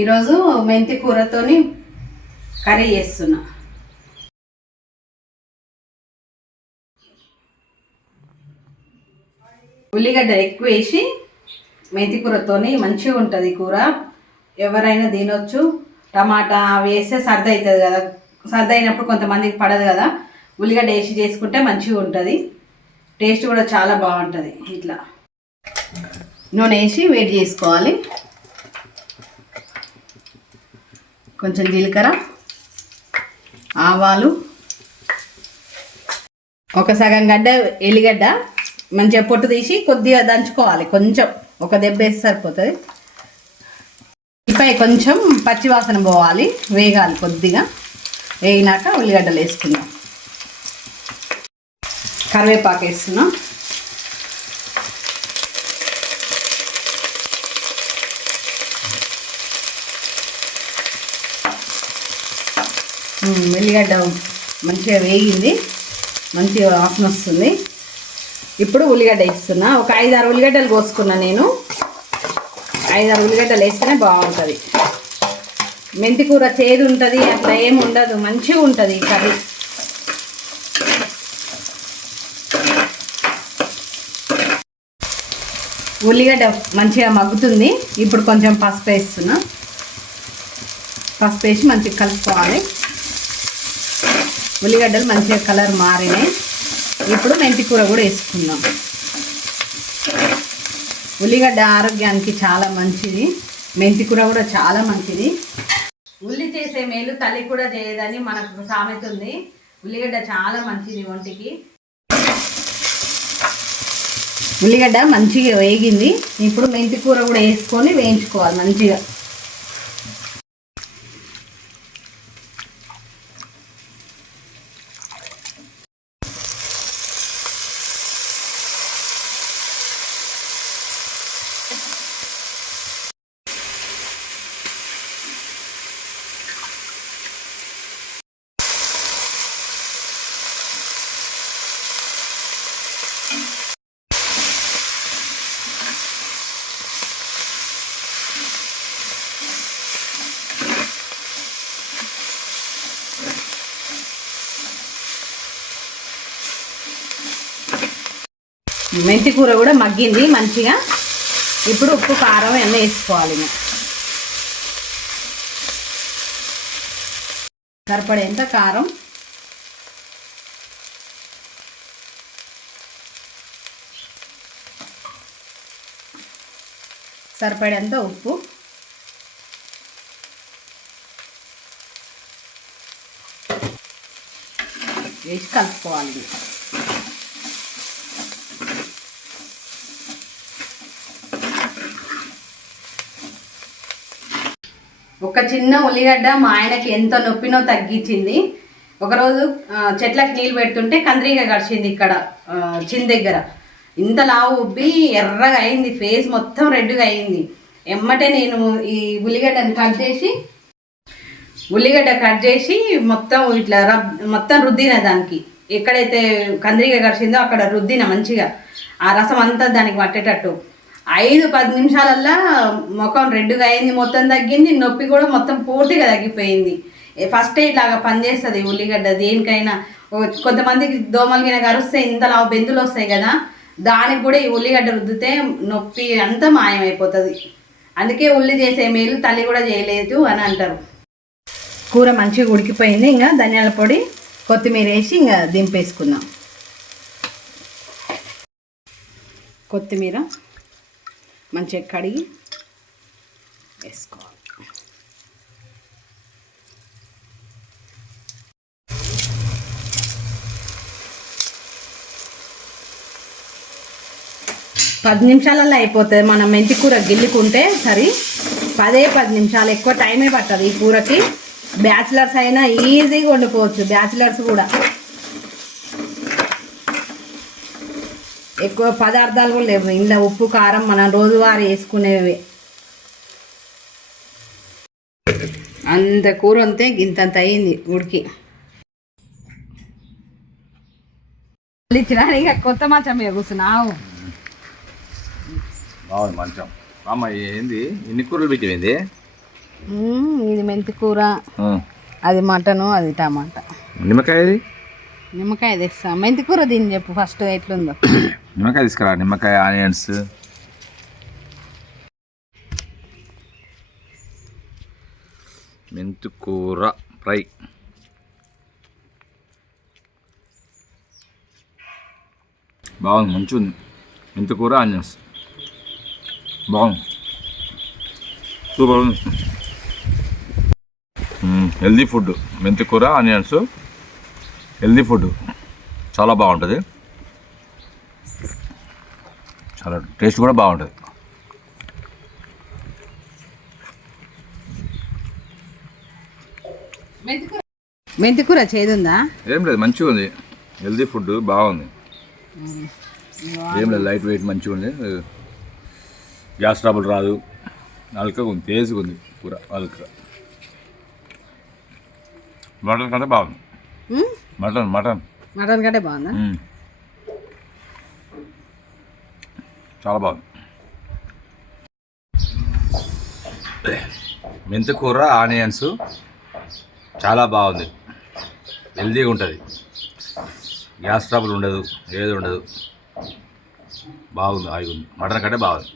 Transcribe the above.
ఈరోజు మెంతి కూరతోని కర్రీ చేస్తున్నా. ఉల్లిగడ్డ ఎక్కువ వేసి మెంతి కూరతోని మంచిగా ఉంటుంది కూర. ఎవరైనా తినొచ్చు. టమాటా వేస్తే సర్ది అవుతుంది కదా, సర్ది అయినప్పుడు కొంతమందికి పడదు కదా, ఉల్లిగడ్డ వేసి చేసుకుంటే మంచిగా ఉంటుంది. టేస్ట్ కూడా చాలా బాగుంటుంది. ఇట్లా నూనె వేసి వేడి చేసుకోవాలి. కొంచెం జీలకర్ర, ఆవాలు, ఒక సగం గడ్డ ఎల్లిగడ్డ మంచిగా పొట్టు తీసి కొద్దిగా దంచుకోవాలి. కొంచెం ఒక దెబ్బ వేసి సరిపోతుంది. ఇపై కొంచెం పచ్చివాసన పోవాలి, వేగాలి. కొద్దిగా వేగినాక ఉల్లిగడ్డలు వేసుకుందాం. కరివేపాకు వేస్తున్నాం. ఉల్లిగడ్డ మంచిగా వేగింది, మంచిగా వాసన వస్తుంది. ఇప్పుడు ఉల్లిగడ్డ వేస్తున్నా. ఒక 5-6 ఉల్లిగడ్డలు కోసుకున్నా నేను. 5-6 ఉల్లిగడ్డలు వేస్తేనే బాగుంటుంది. మెంతి కూర చేదు ఉంటుంది, అట్లా ఏమి ఉండదు, మంచిగా ఉంటుంది ఈ కర్రీ. ఉల్లిగడ్డ మంచిగా మగ్గుతుంది. ఇప్పుడు కొంచెం పసుపు వేస్తున్నా. పసుపు వేసి మంచిగా కలుపుకోవాలి. ఉల్లిగడ్డలు మంచిగా కలర్ మారినాయి. ఇప్పుడు మెంతి కూర కూడా వేసుకుందాం. ఉల్లిగడ్డ ఆరోగ్యానికి చాలా మంచిది. మెంతి కూర కూడా చాలా మంచిది. ఉల్లి చేసే మేలు తల్లి కూడా చేయదని మనకు సామెత ఉంది. ఉల్లిగడ్డ చాలా మంచిది ఒంటికి. ఉల్లిగడ్డ మంచిగా వేగింది. ఇప్పుడు మెంతి కూర కూడా వేసుకొని వేయించుకోవాలి మంచిగా. మెంతి కూర కూడా మగ్గింది మంచిగా. ఇప్పుడు ఉప్పు, కారం అన్నీ వేసుకోవాలి. సరిపడేంత కారం, సరిపడేంత ఉప్పు, వేసి కలుపుకోవాలి. ఒక చిన్న ఉల్లిగడ్డ మా ఆయనకి ఎంత నొప్పినో తగ్గించింది. ఒకరోజు చెట్లకు నీళ్ళు పెడుతుంటే కంద్రీగా గడిచింది ఇక్కడ చిన్న దగ్గర. ఇంత లావు ఉబ్బి ఎర్రగా అయింది, ఫేస్ మొత్తం రెడ్గా అయింది. ఎమ్మటే నేను ఈ ఉల్లిగడ్డను కట్ చేసి మొత్తం ఇట్లా మొత్తం రుద్దిన. దానికి ఎక్కడైతే కంద్రీగా గడిచిందో అక్కడ రుద్దిన మంచిగా. ఆ రసం అంతా దానికి పట్టేటట్టు 5-10 నిమిషాలల్లా ముఖం రెడ్గా అయింది, మొత్తం తగ్గింది. నొప్పి కూడా మొత్తం పూర్తిగా తగ్గిపోయింది. ఫస్ట్ ఇట్లాగా పనిచేస్తుంది ఉల్లిగడ్డ దేనికైనా. కొంతమందికి దోమలగిన కరుస్తే ఇంతలా బెందులు వస్తాయి కదా, దానికి కూడా ఈ ఉల్లిగడ్డ రుద్దితే నొప్పి అంతా మాయమైపోతుంది. అందుకే ఉల్లి చేసే మేలు తల్లి కూడా చేయలేదు అని అంటారు. కూర మంచిగా ఉడికిపోయింది. ఇంకా ధనియాల పొడి, కొత్తిమీర వేసి ఇంకా దింపేసుకుందాం. కొత్తిమీర మంచిగా కడిగి వేసుకోవాలి. పది నిమిషాలలో అయిపోతుంది. మనం మెంతి కూర గిల్లుకుంటే సరి 10 నిమిషాలు, ఎక్కువ టైమే పట్టదు ఈ కూరకి. బ్యాచిలర్స్ అయినా ఈజీగా వండుకోవచ్చు. బ్యాచిలర్స్ కూడా ఎక్కువ పదార్థాలు కూడా లేవు ఇంట్లో. ఉప్పు, కారం మనం రోజువారీ వేసుకునేవి. అంత కూర అంతే గింతంత అయింది ఉడికి. ఇచ్చినా ఇక కొత్త మంచం మీద కూర్చున్నావు. బాగుంది మంచం. అమ్మ ఏంది ఇన్ని కూరలు పెట్టింది? ఇది మెంతి కూర, అది మటను, అది టమాటా. నిమ్మకాయ నిమ్మకాయ తెస్తా. మెంతి కూర దీన్ని చెప్పు ఫస్ట్ ఎట్లుందో. నిమ్మకాయ తీసుకురా. నిమ్మకాయ, ఆనియన్స్, మెంతి కూర ఫ్రై. బాగుంది, మంచిగా ఉంది. మెంతి కూర, ఆనియన్స్ బాగుంది, సూపర్ ఉంది. Healthy food. మెంతి కూర, ఆనియన్స్ హెల్దీ ఫుడ్, చాలా బాగుంటుంది. చాలా టేస్ట్ కూడా బాగుంటుంది. మెంతి కూర చేదుందా? ఏం లేదు, మంచిగా ఉంది. హెల్దీ ఫుడ్ బాగుంది. ఏం లేదు, లైట్ వెయిట్ మంచిగా ఉంది. గ్యాస్ ట్రబుల్ రాదు. అల్కగా ఉంది, తేజ్గా ఉంది కూర. అల్కగా మటన్ కంటే బాగుంది. మటన్ మటన్ మటన్ కంటే బాగుందా? చాలా బాగుంది. మెంతి కూర, ఆనియన్స్ చాలా బాగుంది. హెల్దీగా ఉంటుంది. గ్యాస్ ట్రబుల్ ఉండదు, ఏది ఉండదు. బాగుంది, హాయిగా ఉంది. మటన్ కంటే బాగుంది.